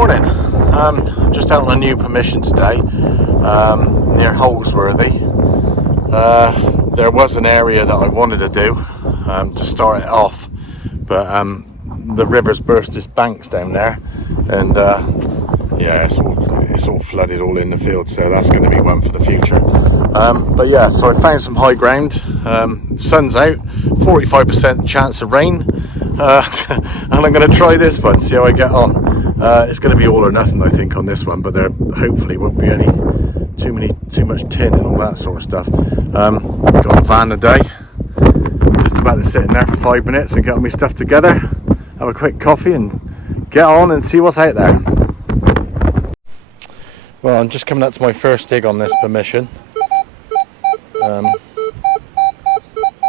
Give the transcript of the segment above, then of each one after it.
morning. I'm just out on a new permission today near Holesworthy. There was an area that I wanted to do to start it off, but the river's burst its banks down there, and yeah, it's all flooded all in the field, so that's going to be one for the future. But yeah, so I found some high ground. The sun's out, 45% chance of rain, and I'm going to try this one, see how I get on. It's going to be all or nothing, I think, on this one, but there hopefully won't be too much tin and all that sort of stuff. Got a van today, just about to sit in there for 5 minutes and get all my stuff together, have a quick coffee and get on and see what's out there. Well, I'm just coming up to my first dig on this permission.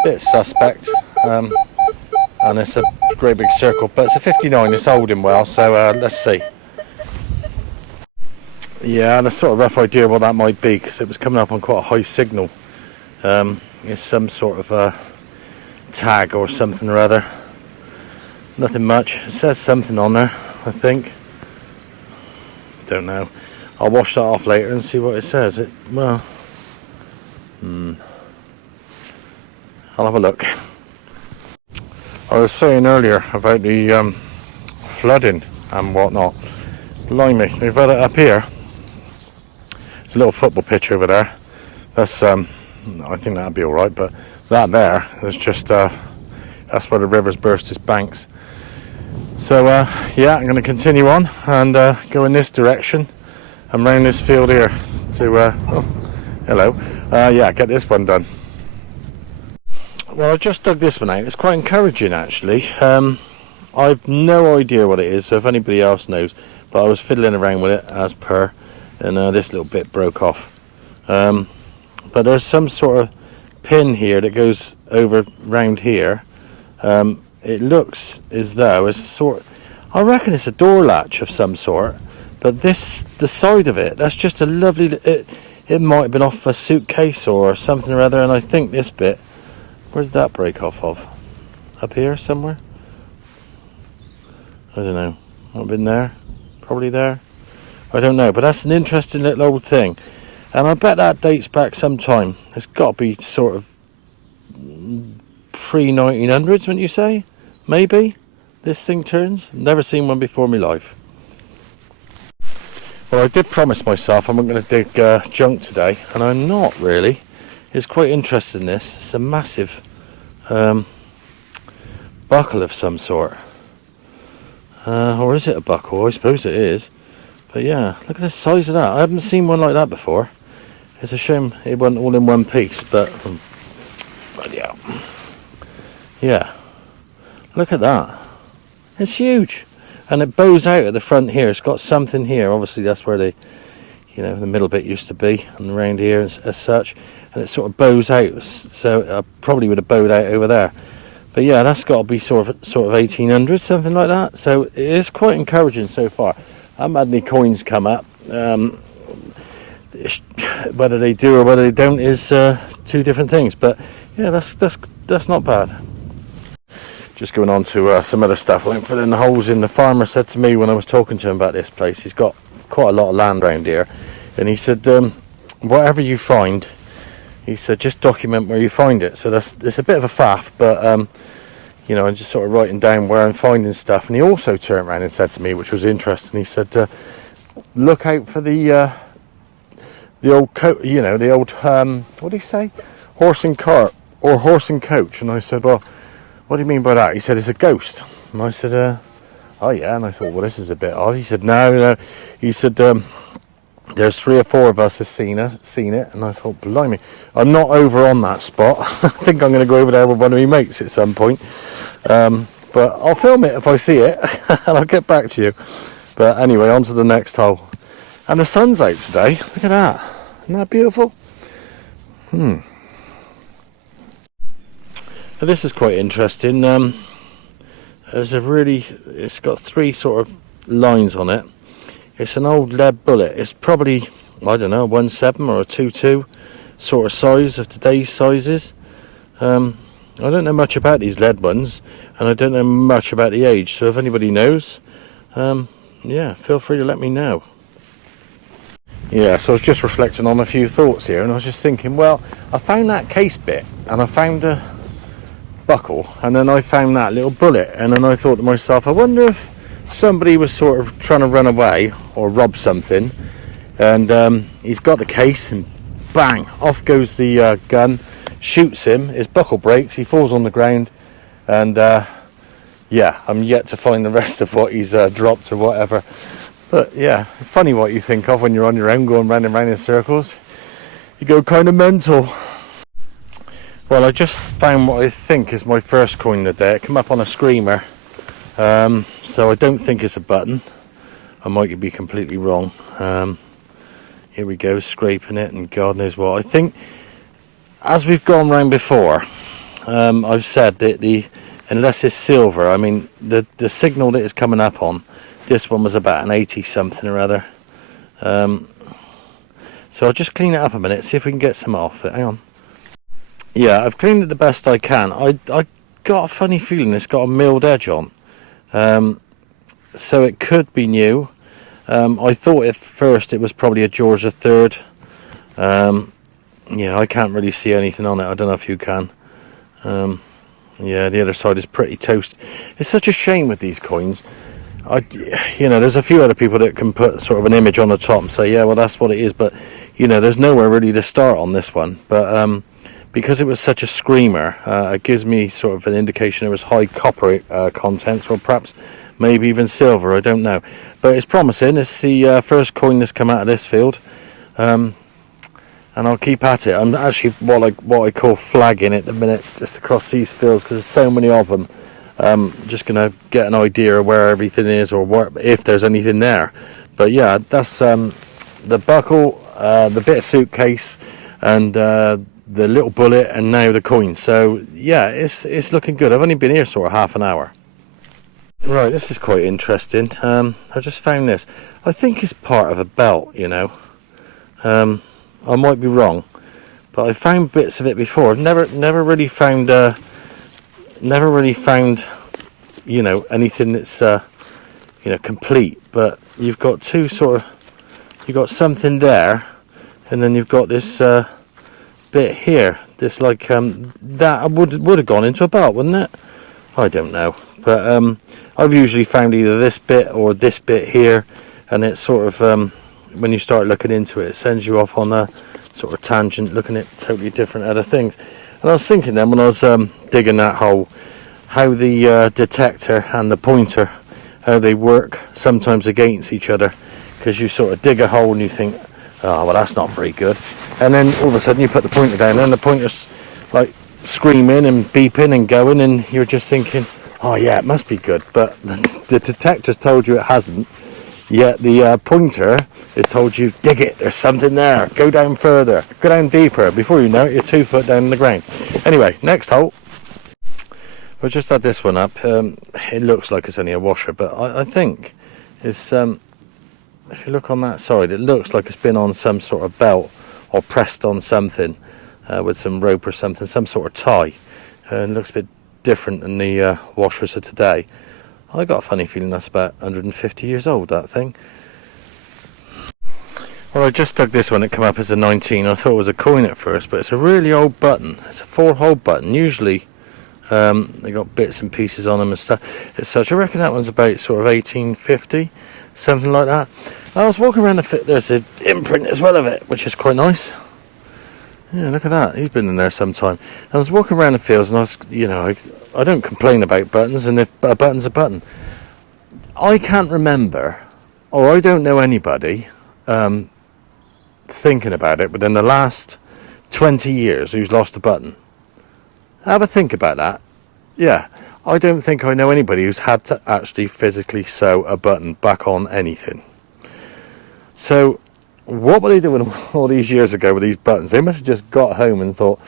Bit suspect, and it's a great big circle, but it's a 59, it's holding well, so let's see. Yeah, and a sort of rough idea what that might be, because it was coming up on quite a high signal. It's some sort of a tag or something or other. Nothing much. It says something on there, I think. Don't know. I'll wash that off later and see what it says. I'll have a look. I was saying earlier about the flooding and whatnot. Blimey, they've had it up here. There's a little football pitch over there. That's I think that'd be all right, but that there is just that's where the river's burst its banks. So yeah, I'm going to continue on and go in this direction and round this field here to oh, hello. Yeah, get this one done. Well, I just dug this one out. It's quite encouraging, actually. I've no idea what it is, so if anybody else knows, but I was fiddling around with it as per, and this little bit broke off. But there's some sort of pin here that goes over round here. It looks as though it's I reckon it's a door latch of some sort, but the side of it, that's just a lovely, it might have been off a suitcase or something or other, and I think this bit, where did that break off of? Up here somewhere? I don't know. Might have been there. Probably there. I don't know. But that's an interesting little old thing. And I bet that dates back some time. It's got to be sort of pre-1900s, wouldn't you say? Maybe? This thing turns? Never seen one before in my life. Well, I did promise myself I'm not going to dig junk today. And I'm not really. It's quite interesting, this. It's a massive buckle of some sort. Or is it a buckle? I suppose it is. But yeah, look at the size of that. I haven't seen one like that before. It's a shame it wasn't all in one piece, but yeah. Yeah. Look at that. It's huge. And it bows out at the front here. It's got something here. Obviously that's where the middle bit used to be, and around here as such. And it sort of bows out, so I probably would have bowed out over there. But yeah, that's got to be sort of 1800s, something like that. So it is quite encouraging so far. I haven't had any coins come up. Whether they do or whether they don't is two different things. But yeah, that's not bad. Just going on to some other stuff. I went filling the holes in. The farmer said to me when I was talking to him about this place, he's got quite a lot of land around here, and he said, whatever you find, he said, just document where you find it. So it's a bit of a faff, but I'm just sort of writing down where I'm finding stuff. And he also turned around and said to me, which was interesting, he said, look out for the old coat, the old what did he say, horse and cart or horse and coach. And I said, well, what do you mean by that? He said, it's a ghost. And I said, oh yeah. And I thought, well, this is a bit odd. He said, no. He said, there's 3 or 4 of us have seen it, and I thought, blimey, I'm not over on that spot. I think I'm going to go over there with one of my mates at some point. But I'll film it if I see it, and I'll get back to you. But anyway, on to the next hole. And the sun's out today. Look at that. Isn't that beautiful? Now, this is quite interesting. It's got 3 sort of lines on it. It's an old lead bullet. It's probably, I don't know, 1.7 or a 2.2 sort of size of today's sizes. I don't know much about these lead ones, and I don't know much about the age. So if anybody knows, yeah, feel free to let me know. Yeah, so I was just reflecting on a few thoughts here, and I was just thinking, well, I found that case bit, and I found a buckle, and then I found that little bullet, and then I thought to myself, I wonder if somebody was sort of trying to run away or rob something, and he's got the case, and bang, off goes the gun, shoots him, his buckle breaks, he falls on the ground, and yeah, I'm yet to find the rest of what he's dropped or whatever. But yeah, it's funny what you think of when you're on your own going round and round in circles. You go kind of mental. Well, I just found what I think is my first coin of the day. It came up on a screamer, so I don't think it's a button. I might be completely wrong. Here we go, scraping it, and God knows what. I think, as we've gone round before, I've said that unless it's silver, I mean the signal that it's coming up on. This one was about an 80 something or other. So I'll just clean it up a minute, see if we can get some off it. Hang on. Yeah, I've cleaned it the best I can. I got a funny feeling it's got a milled edge on. So it could be new. I thought at first it was probably a George III. Yeah, I can't really see anything on it. I don't know if you can. Yeah, the other side is pretty toast. It's such a shame with these coins. There's a few other people that can put sort of an image on the top and say, yeah, well, that's what it is. But, there's nowhere really to start on this one. But because it was such a screamer, it gives me sort of an indication there was high copper contents, or perhaps maybe even silver. I don't know. But it's promising. It's the first coin that's come out of this field. And I'll keep at it. I'm actually what I call flagging at the minute, just across these fields, because there's so many of them. Just going to get an idea of where everything is, or if there's anything there. But yeah, that's the buckle, the bit of suitcase, and the little bullet, and now the coin. So yeah, it's looking good. I've only been here sort of half an hour. Right, this is quite interesting. I just found this. I think it's part of a belt, I might be wrong, but I found bits of it before. I've never really found anything that's complete. But you've got you've got something there, and then you've got this bit here. This that would have gone into a belt, wouldn't it? I don't know, but I've usually found either this bit or this bit here, and it's sort of when you start looking into it, it sends you off on a sort of tangent, looking at totally different other things. And I was thinking then, when I was digging that hole, how the detector and the pointer, how they work sometimes against each other, because you sort of dig a hole and you think, oh, well, that's not very good, and then all of a sudden you put the pointer down, and the pointer's like screaming and beeping and going, and you're just thinking, oh yeah, it must be good, but the detector's told you it hasn't. Yet the pointer has told you, dig it, there's something there, go down further, go down deeper. Before you know it, you're 2 foot down in the ground. Anyway, next hole. We've just had this one up. It looks like it's only a washer, but I think it's, if you look on that side, it looks like it's been on some sort of belt or pressed on something with some rope or something, some sort of tie. It looks a bit different than the washers of today. I got a funny feeling that's about 150 years old, that thing. Well, I just dug this one. It came up as a 19. I thought it was a coin at first, but it's a really old button. It's a 4-hole button. Usually they got bits and pieces on them and stuff. It's such. I reckon that one's about sort of 1850, something like that. I was walking around the fit. There's an imprint as well of it, which is quite nice. Yeah, look at that. He's been in there some time. I was walking around the fields, and I was, I don't complain about buttons, and if a button's a button. I can't remember, or I don't know anybody thinking about it within the last 20 years who's lost a button. Have a think about that. Yeah, I don't think I know anybody who's had to actually physically sew a button back on anything. So what were they doing all these years ago with these buttons? They must have just got home and thought,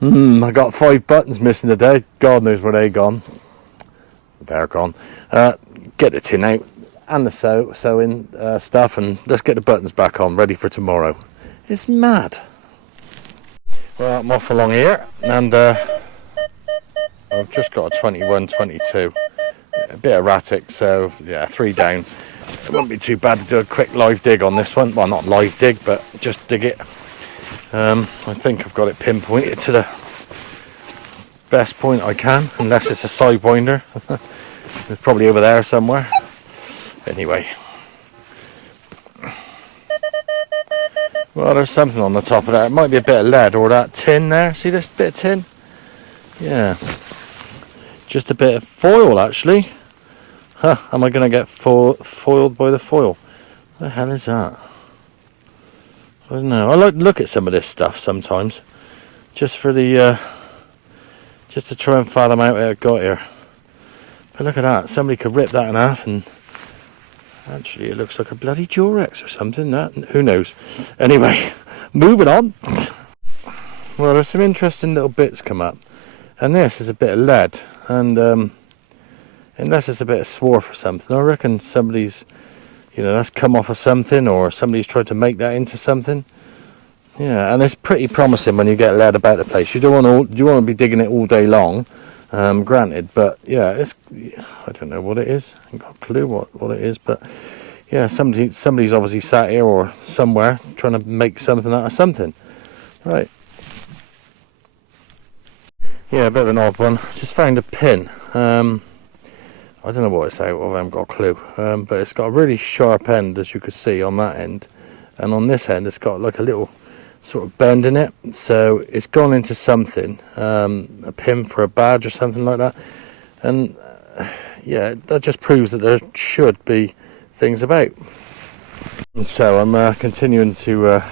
I got 5 buttons missing today. God knows where they're gone. They're gone. Get the tin out and the sewing stuff, and let's get the buttons back on, ready for tomorrow. It's mad. Well, I'm off along here, and I've just got a 21-22. A bit erratic, so yeah, 3 down. wouldn't be too bad to do a quick live dig on this one. Well, not live dig, but just dig it. I think I've got it pinpointed to the best point I can, unless it's a sidewinder. It's probably over there somewhere. Anyway. Well, there's something on the top of that. It might be a bit of lead or that tin there. See this bit of tin? Yeah. Just a bit of foil, actually. Huh, am I going to get foiled by the foil? What the hell is that? I don't know. I like to look at some of this stuff sometimes. Just for the... just to try and fathom out what I've got here. But look at that. Somebody could rip that in half and... Actually, it looks like a bloody Durex or something. That, who knows? Anyway, moving on. Well, there's some interesting little bits come up. And this is a bit of lead. And unless it's a bit of swarf or something, I reckon somebody's, that's come off of something, or somebody's tried to make that into something. Yeah, and it's pretty promising when you get lead about the place. You don't want to be digging it all day long, granted, but yeah, I don't know what it is. I haven't got a clue what it is, but yeah, somebody's obviously sat here or somewhere trying to make something out of something. Right. Yeah, a bit of an odd one. Just found a pin. I don't know what it's out of, I haven't got a clue. But it's got a really sharp end, as you can see, on that end. And on this end, it's got like a little sort of bend in it. So it's gone into something. A pin for a badge or something like that. And yeah, that just proves that there should be things about. And so I'm continuing to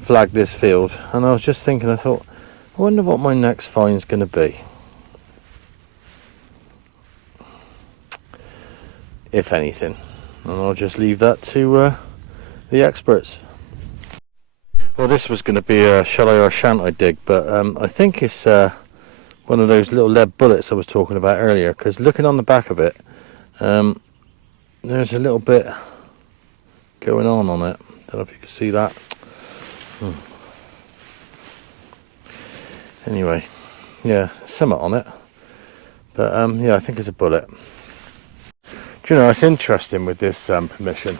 flag this field. And I was just thinking, I thought, I wonder what my next find's going to be. If anything. And I'll just leave that to the experts. Well, this was going to be a shall I or shan't I dig, but I think it's one of those little lead bullets I was talking about earlier, because looking on the back of it, there's a little bit going on it. Don't know if you can see that. Anyway, yeah, something on it. But yeah, I think it's a bullet. Do you know, it's interesting with this permission.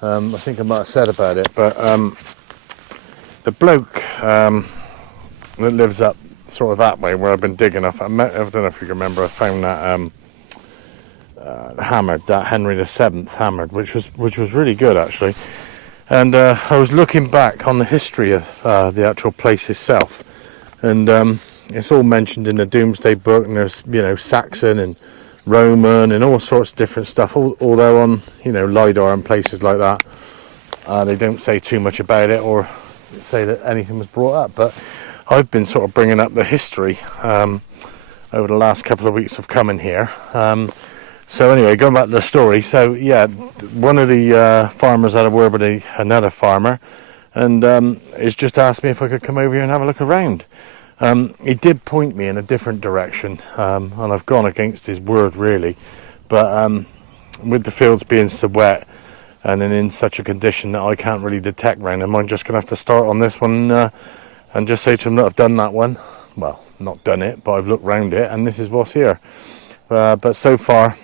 I think I might have said about it, but the bloke that lives up sort of that way where I've been digging, I don't know if you remember, I found that hammered, that Henry VII hammered, which was really good actually. And I was looking back on the history of the actual place itself, and it's all mentioned in the Doomsday Book, and there's Saxon and Roman and all sorts of different stuff, although on LiDAR and places like that they don't say too much about it or say that anything was brought up. But I've been sort of bringing up the history over the last couple of weeks of coming here. So anyway, going back to the story, so yeah, one of the farmers had a word with another farmer, and he's just asked me if I could come over here and have a look around. He did point me in a different direction, and I've gone against his word really, but with the fields being so wet and in such a condition that I can't really detect round them, I'm just going to have to start on this one and just say to him that I've done that one. Well, not done it, but I've looked round it and this is what's here. But so far,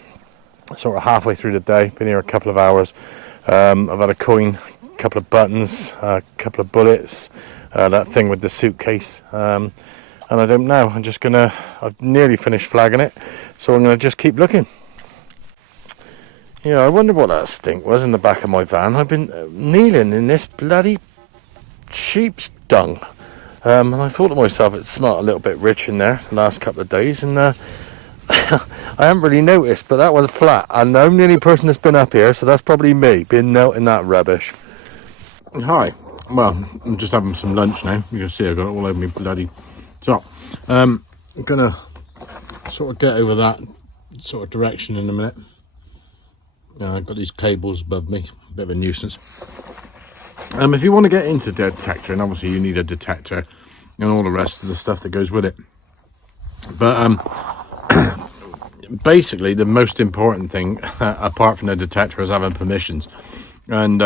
sort of halfway through the day, been here a couple of hours. I've had a coin, a couple of buttons, a couple of bullets, that thing with the suitcase, and I don't know, I've nearly finished flagging it, so I'm going to just keep looking. Yeah, I wonder what that stink was in the back of my van. I've been kneeling in this bloody sheep's dung, and I thought to myself it smelled a little bit rich in there the last couple of days, and I haven't really noticed, but that was flat, and I'm the only person that's been up here, so that's probably me, been melting that rubbish. Hi. Well, I'm just having some lunch now. You can see I've got it all over me bloody top. I'm going to sort of get over that sort of direction in a minute. I've got these cables above me, a bit of a nuisance. If you want to get into detector, and obviously you need a detector and all the rest of the stuff that goes with it. But basically the most important thing, apart from the detector, is having permissions. And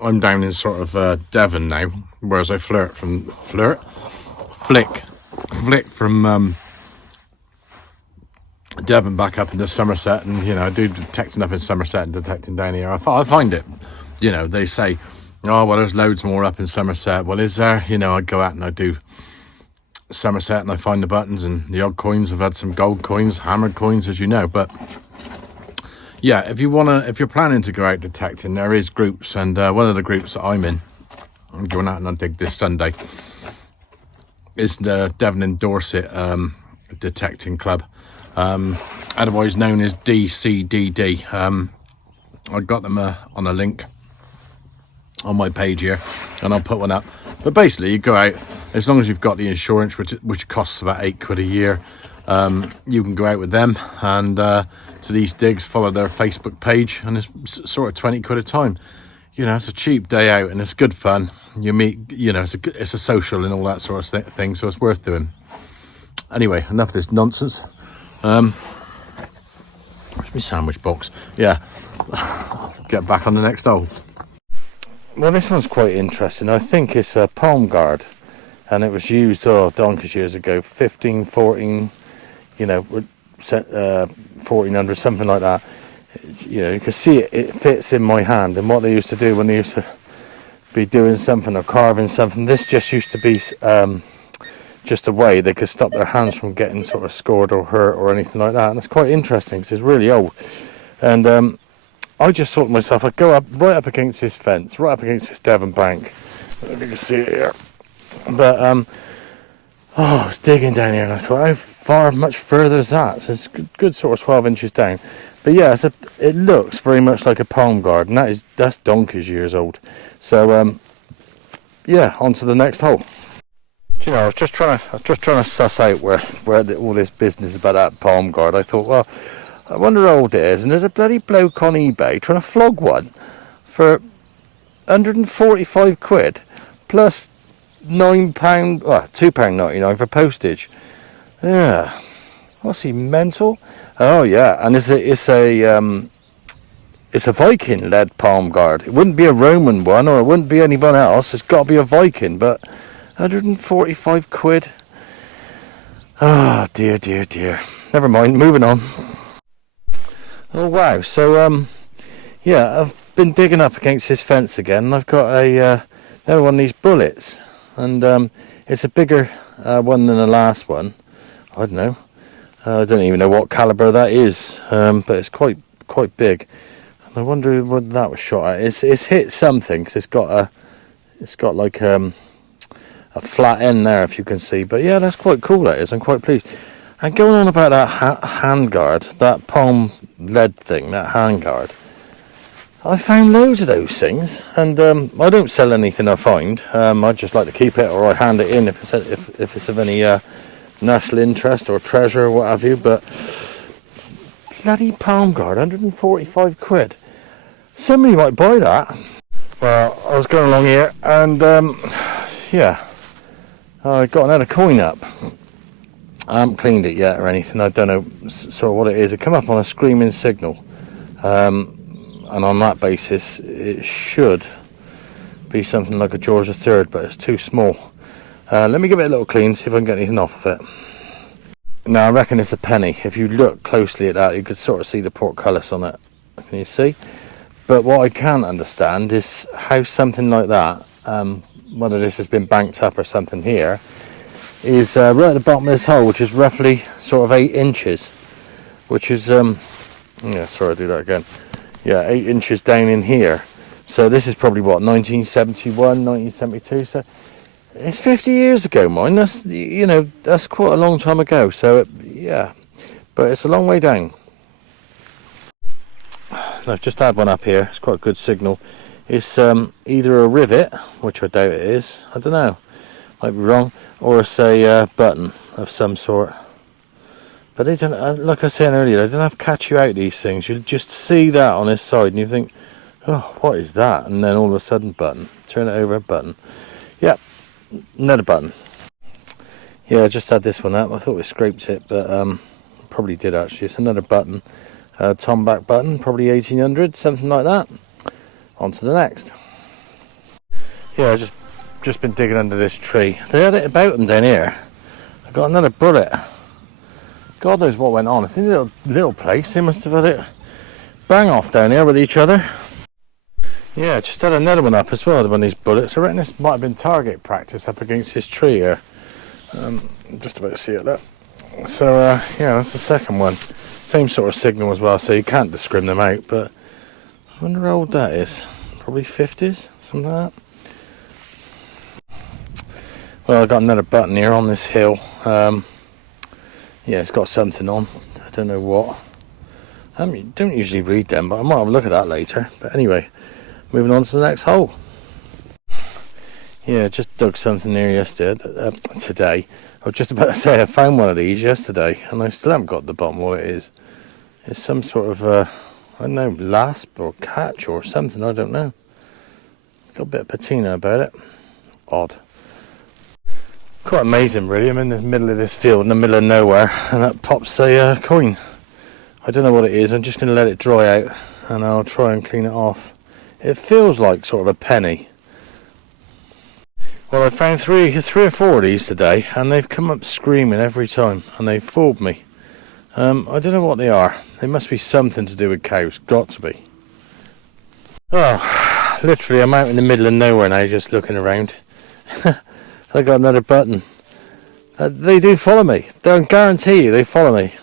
I'm down in sort of Devon now, whereas I flick from Devon back up into Somerset, and you know, I do detecting up in Somerset and detecting down here. I find it, you know, they say, oh well, there's loads more up in Somerset. Well, is there? You know, I go out and I do Somerset and I find the buttons and the odd coins. I've had some gold coins, hammered coins, as you know. But yeah, if you're planning to go out detecting, there is groups, and one of the groups that I'm going out and I dig this Sunday is the Devon and Dorset detecting club, otherwise known as DCDD. I got them on a link on my page here, and I'll put one up. But basically, you go out, as long as you've got the insurance, which costs about £8 a year, you can go out with them and to these digs, follow their Facebook page, and it's sort of £20 a time. You know, it's a cheap day out and it's good fun. You meet, you know, it's a social and all that sort of thing, so it's worth doing. Anyway, enough of this nonsense. Where's my sandwich box? Yeah, get back on the next hole. Well, this one's quite interesting. I think it's a palm guard, and it was used donkey's years ago, 15, 14, you know, 1400, something like that. You know, you can see it fits in my hand. And what they used to do when they used to be doing something or carving something, this just used to be just a way they could stop their hands from getting sort of scored or hurt or anything like that. And it's quite interesting because it's really old. And I just thought to myself, I'd go up right up against this fence, right up against this Devon bank. If you can see it here. But I was digging down here and I thought, how far, much further is that? So it's good sort of 12 inches down. But yeah, it looks very much like a palm guard, and that's donkey's years old. So yeah, on to the next hole. You know, I was just trying to suss out where all this business about that palm guard. I thought, well, I wonder how old it is. And there's a bloody bloke on eBay trying to flog one for £145 plus £9, well, £2.99 for postage. Yeah, what's he, mental? Oh yeah, and it's a Viking lead palm guard. It wouldn't be a Roman one, or it wouldn't be anyone else. It's got to be a Viking, but £145. Oh dear. Never mind, moving on. Oh wow, so yeah, I've been digging up against this fence again, and I've got another one of these bullets, and it's a bigger one than the last one. I don't know. I don't even know what caliber that is, but it's quite big. And I wonder what that was shot at. It's hit something, because it's got like a flat end there, if you can see. But yeah, that's quite cool. That is. I'm quite pleased. And going on about that hand guard, that palm lead thing, that hand guard. I found loads of those things, and I don't sell anything I find. I just like to keep it, or I hand it in if it's of any national interest or treasure or what have you. But bloody palm guard, £145. Somebody might buy that. Well, I was going along here, and yeah, I got another coin up. I haven't cleaned it yet or anything. I don't know sort of what it is. It come up on a screaming signal, and on that basis it should be something like a George III, but it's too small. Let me give it a little clean, see if I can get anything off of it. Now I reckon it's a penny. If you look closely at that, you could sort of see the portcullis on it. Can you see? But what I can't understand is how something like that, whether this has been banked up or something here, is right at the bottom of this hole, which is roughly sort of 8 inches, which is yeah, sorry, I'll do that again. Yeah, 8 inches down in here. So this is probably what, 1971, 1972. So it's 50 years ago, mine. That's, you know, that's quite a long time ago. So yeah, but it's a long way down. I've just had one up here. It's quite a good signal. It's either a rivet, which I doubt it is. I don't know. Might be wrong. Or it's a button of some sort. But they don't, like I was saying earlier, they don't have to catch you out, these things. You just see that on this side and you think, oh, what is that? And then all of a sudden, button. Turn it over, button. Yep, another button. Yeah, I just had this one up. I thought we scraped it, but probably did actually. It's another button. Tomback button, probably 1800, something like that. On to the next. Yeah, I just been digging under this tree. They had it about them down here. I got another bullet. God knows what went on. It's in a little place. They must have had it bang off down here with each other. Yeah, just had another one up as well, one of these bullets. I reckon this might have been target practice up against this tree here. I'm just about to see it there. So, yeah, that's the second one. Same sort of signal as well, so you can't discriminate them out, but I wonder how old that is. Probably 50s, something like that. Well, I've got another button here on this hill. Yeah, it's got something on. I don't know what. I don't usually read them, but I might have a look at that later. But anyway, moving on to the next hole. Yeah, just dug something here yesterday. Today. I was just about to say I found one of these yesterday, and I still haven't got the bottom what it is. It's some sort of, I don't know, lasp or catch or something, I don't know. Got a bit of patina about it. Odd. Quite amazing, really. I'm in the middle of this field, in the middle of nowhere, and that pops a coin. I don't know what it is. I'm just going to let it dry out, and I'll try and clean it off. It feels like sort of a penny. Well, I found three or four of these today, and they've come up screaming every time, and they've fooled me. I don't know what they are. They must be something to do with cows. Got to be. Oh, literally, I'm out in the middle of nowhere now, just looking around. I got another button. They do follow me. I guarantee you, they follow me.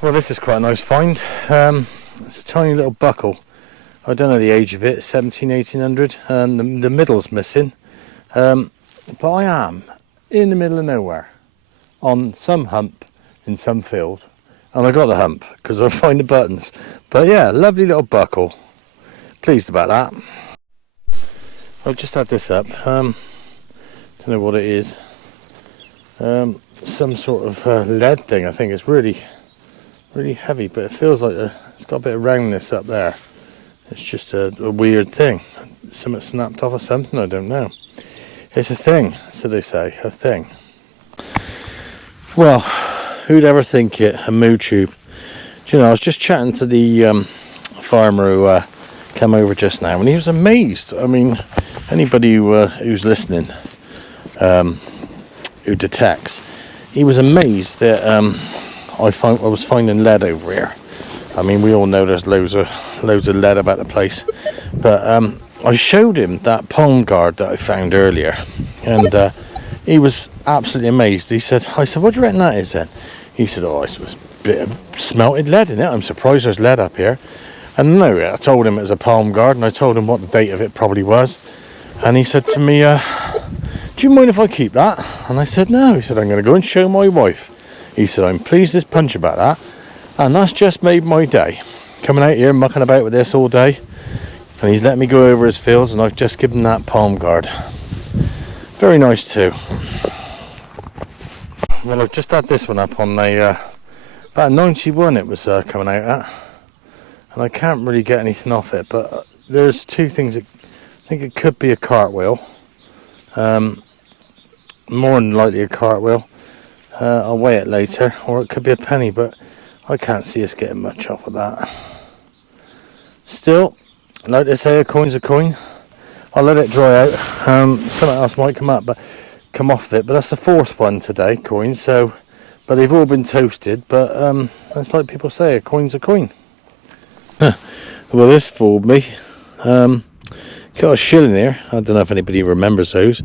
Well, this is quite a nice find. It's a tiny little buckle. I don't know the age of it, 1800, and the middle's missing. But I am in the middle of nowhere, on some hump in some field, and I got the hump because I find the buttons. But yeah, lovely little buckle. Pleased about that. I've just had this up. Don't know what it is. Some sort of lead thing. I think it's really heavy, but it feels like it's got a bit of roundness up there. It's just a weird thing. Something snapped off or something, I don't know. It's a thing, so they say, a thing. Well, who'd ever think it, a moo tube. Do you know, I was just chatting to the farmer who came over just now, and he was amazed. I mean, anybody who's listening, who detects, he was amazed that I was finding lead over here. I mean, we all know there's loads of lead about the place, but I showed him that palm guard that I found earlier, and he was absolutely amazed. I said, what do you reckon that is then? He said, oh, it's a bit of smelted lead in it. I'm surprised there's lead up here. And no, I told him it was a palm guard, and I told him what the date of it probably was, and he said to me, do you mind if I keep that? And I said, no. He said, I'm going to go and show my wife. He said, I'm pleased as punch about that. And that's just made my day. Coming out here mucking about with this all day. And he's let me go over his fields, and I've just given him that palm guard. Very nice too. Well, I've just had this one up on about 91 it was coming out at. And I can't really get anything off it, but there's two things. I think it could be a cartwheel. More than likely a cartwheel. I'll weigh it later, or it could be a penny, but I can't see us getting much off of that. Still, like they say, a coin's a coin. I'll let it dry out. Something else might come off of it, but that's the fourth one today, coins. So, but they've all been toasted. But that's like people say, a coin's a coin. Well, this fooled me. Got a shilling here. I don't know if anybody remembers those,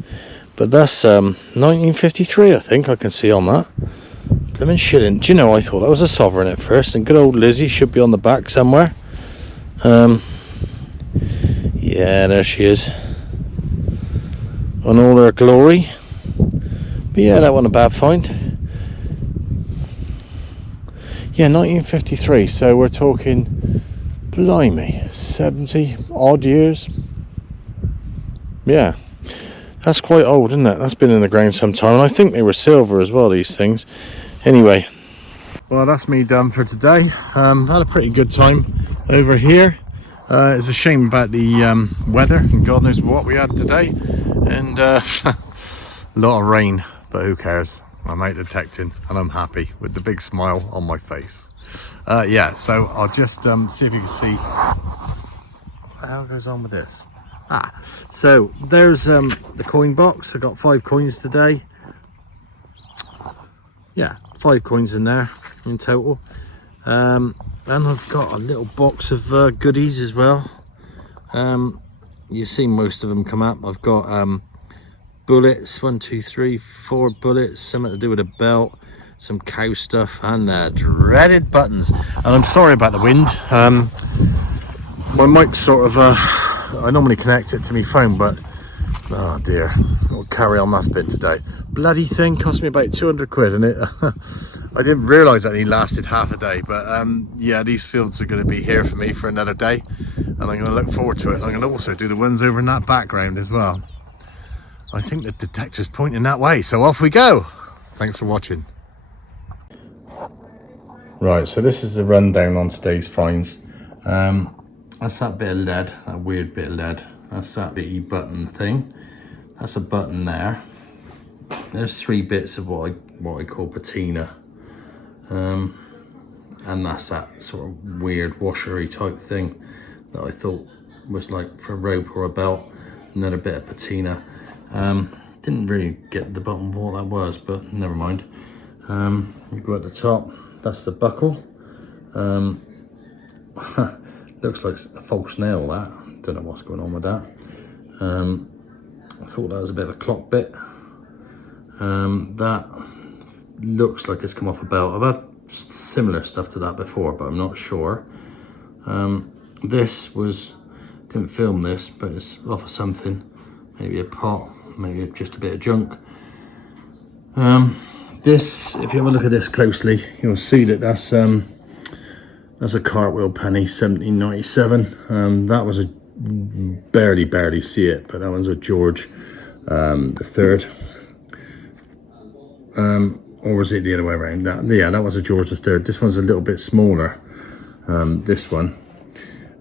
but that's 1953. I think I can see on that. Blimmin' shilling. Do you know, I thought that was a sovereign at first, and good old Lizzie should be on the back somewhere. Yeah, there she is, on all her glory. But yeah, that wasn't a bad find. Yeah, 1953. So we're talking, blimey, 70 odd years. Yeah, that's quite old, isn't it? That's been in the ground some time, and I think they were silver as well, these things. Anyway, well, that's me done for today. Had a pretty good time over here. It's a shame about the weather, and God knows what we had today, and a lot of rain, but who cares? I'm out detecting, and I'm happy with the big smile on my face. Yeah, so I'll just see if you can see what the hell goes on with this. So there's the coin box. I got 5 coins today. Yeah, 5 coins in there in total. And I've got a little box of goodies as well. You've seen most of them come up. I've got bullets, 1, 2, 3, 4 bullets, something to do with a belt, some cow stuff, and dreaded buttons. And I'm sorry about the wind. My mic's sort of I normally connect it to my phone, but oh dear, what carry on that's been today. Bloody thing cost me about 200 quid, and it I didn't realise that it lasted half a day. But yeah, these fields are going to be here for me for another day, and I'm going to look forward to it. I'm going to also do the ones over in that background as well. I think the detector's pointing that way, so off we go. Thanks for watching. Right, so this is the rundown on today's finds. That's that bit of lead, that weird bit of lead. That's that bitty button thing. That's a button there. There's 3 bits of what I call patina. And that's that sort of weird washery type thing that I thought was like for a rope or a belt. Another bit of patina. Didn't really get the bottom of what that was, but never mind. You go at the top, that's the buckle. Looks like a false nail, that. Don't know what's going on with that. I thought that was a bit of a clock bit. That looks like it's come off a belt. I've had similar stuff to that before, but I'm not sure. This was, didn't film this, but it's off of something. Maybe a pot, maybe just a bit of junk. This, if you have a look at this closely, you'll see that that's a cartwheel penny, 1797. That was a barely see it, but that one's a George the Third. Or was it the other way around? That was a George the Third. This one's a little bit smaller. This one,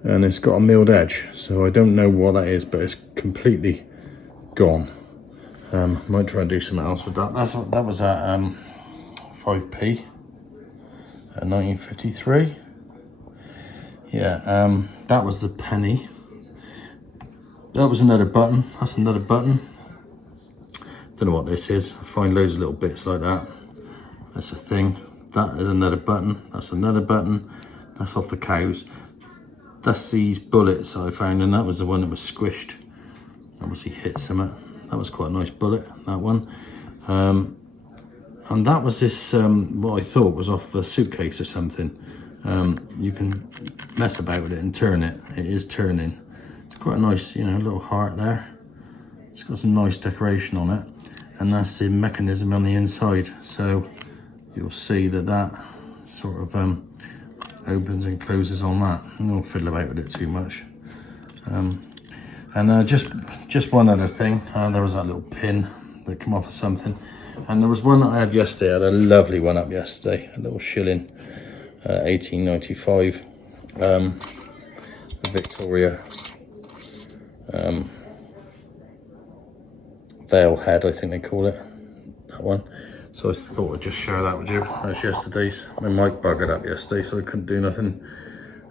and it's got a milled edge, so I don't know what that is, but it's completely gone. Might try and do something else with that. That was at 5p at 1953. Yeah, that was the penny. That was another button. That's another button. Don't know what this is. I find loads of little bits like that. That's a thing. That is another button. That's another button. That's off the cows. That's these bullets that I found, and that was the one that was squished. Obviously hit something. That was quite a nice bullet, that one. And that was this, what I thought was off a suitcase or something. You can mess about with it and turn it. It is turning. It's quite a nice, little heart there. It's got some nice decoration on it. And that's the mechanism on the inside. So you'll see that sort of opens and closes on that. I won't fiddle about with it too much. And just one other thing. There was that little pin that came off of something. And there was one that I had yesterday. I had a lovely one up yesterday. A little shilling, 1895. Victoria. Veil head, I think they call it. That one. So I thought I'd just share that with you. That's yesterday's. My mic buggered up yesterday, so I couldn't do nothing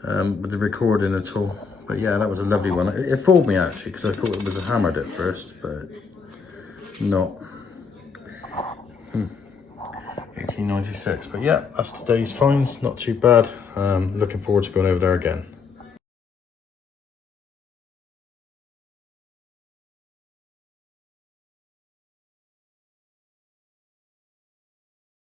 with the recording at all. But yeah, that was a lovely one. It fooled me actually, because I thought it was a hammered at first, but not. 1896. But yeah, that's today's finds. Not too bad. Looking forward to going over there again.